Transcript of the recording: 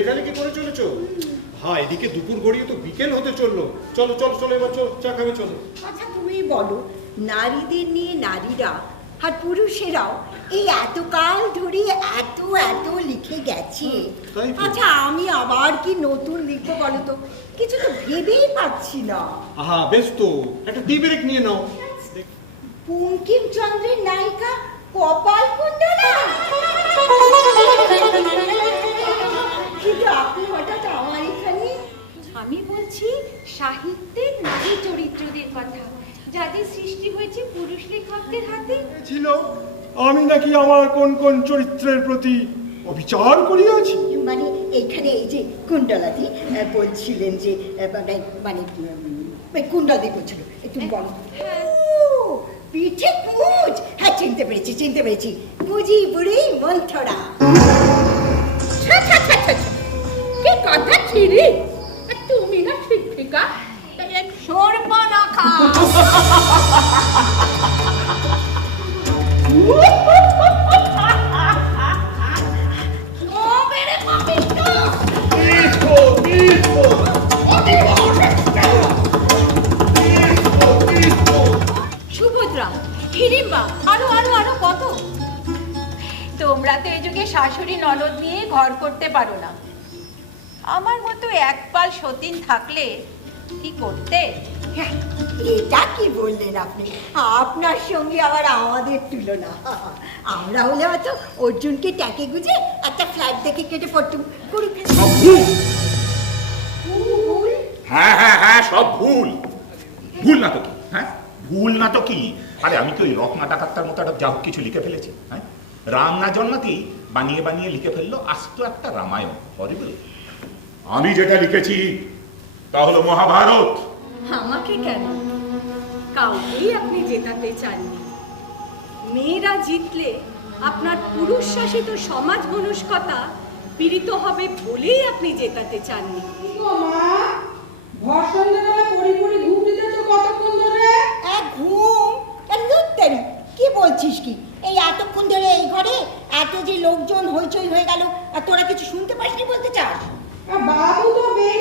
লেখালেখি করে চলেছো? হ্যাঁ, এদিকে দুপুর গড়িয়ে তো বিকেল হতে চললো। চলো চলো চলো, এবার চলো, চা খাবে, চলো। আচ্ছা তুমি বলো, নারীদের নিয়ে নারীরা আর পুরুষেরাও এই এতকাল ধরে এত এত লিখে গেছে। আচ্ছা আমি আবার কি নতুন লিখবো বলো তো? কিছু তো ভেবেই পাচ্ছি না। আহা, বেশ তো, একটা টি ব্রেক নিয়ে নাও। বঙ্কিমচন্দ্রের নায়িকা কপালকুণ্ডলা। কিন্তু আপনি হঠাৎ আমার এখানে? আমি বলছি সাহিত্যের নারী চরিত্রদের কথা, যাদের সৃষ্টি হয়েছে পুরুষ লেখকদের হাতে। ছিল আমি নাকি আমার কোন কোন চরিত্রের প্রতি অবিচার করিয়াছি? মানে এইখানে এই যে কুণ্ডলাদি বলছিলেন যে মানে কুণ্ডলাদি বলছিল, তুমি বলো। পিঠে পুজ, হ্যাঁ চিনতে পেরেছি চিনতে পেরেছি, বুঝি বুড়ি মন্থরা। কি কথা ছিরি, তুমি না শিক্ষিকা, সর্বনাখা। সুভদ্রা, হিড়িম্বা, আরো আরো আরো কত। তোমরা তো এই যুগে শাশুড়ি ননদ নিয়ে ঘর করতে পারো না। আমার মতো একপাল সতীন থাকলে কি করতে? এটা কি বললেন আপনি? আপনার সঙ্গে আবার আমাদের তুলনা? আমরা হলে হয়তো অর্জুনকে ট্যাকে গুজে একটা ফ্ল্যাট দেখে কেটে পড়তুম। হ্যাঁ হ্যাঁ হ্যাঁ, সব ভুল। ভুল না তো কি? হ্যাঁ, ভুল না তো কি? আরে আমি তো ওই রত্না ডাকাতটার মতো একটা যা কিছু লিখে ফেলেছি। হ্যাঁ, রাম না জন্মাতেই বানিয়ে বানিয়ে লিখে ফেললো আস্ত একটা রামায়ণ। হরিবল। আমি যেটা লিখেছি তা হলো মহাভারত। আমাকে কেন? কাউকেই আপনি জেতাতে চাননি। মেয়েরা জিতলে আপনার পুরুষ শাসিত সমাজ মনস্কতা পীড়িত হবে বলেই আপনি জেতাতে চাননি। কি বলছিস কি? এই এতক্ষণ ধরে এই ঘরে এত যে লোকজন হইচই হয়ে গেল আর তোরা কিছু শুনতে পাসনি বলতে চাস? বাবু তো বের